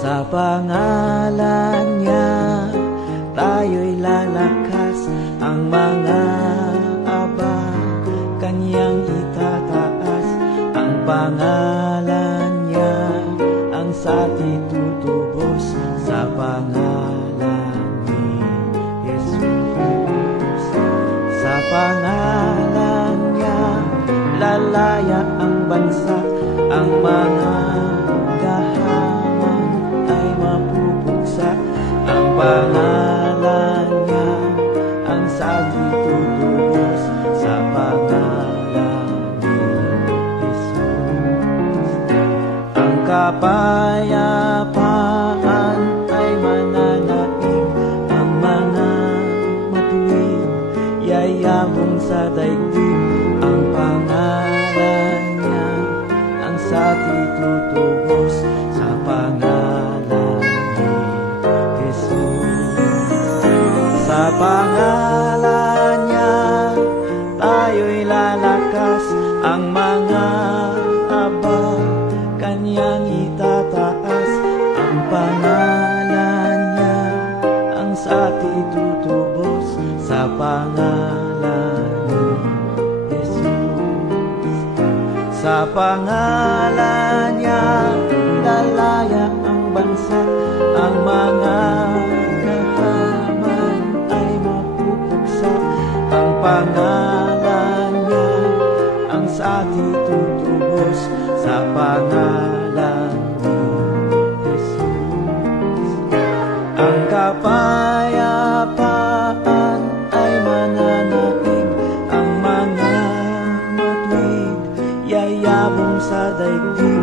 Sa pangalan niya tayo'y lalakas, ang mga aba kanyang itataas. Ang pangalan niya ang sati tutubos, sa pangalan ni Jesus. Sa pangalan niya lalaya ang bansa, ang mga gahaman ay mapupuksa. Ang pangalan niya ang sati tutubos, sa pangalan ni Jesus. Ang kapayapaan ay mananaig, ang mga matuwid yayabong sa daigdig. Ang pangalan niya ang sati tutubos, sa pangalan ni Jesus. Sa pangalan niya tayo'y lalakas, ang mga aba kanyang itataas. Ang pangalan niya ang sati tutubos, sa pangalan ni Jesus. Sa pangalan niya lalaya ang bansa, ang mga gahaman ay mapupuksa. Ang pangalan niya ang sati tutubos, sa pangalan ni Jesus. Ang kapayapaan ay mananaig, ang mga matuwid yayabong sa daigdig.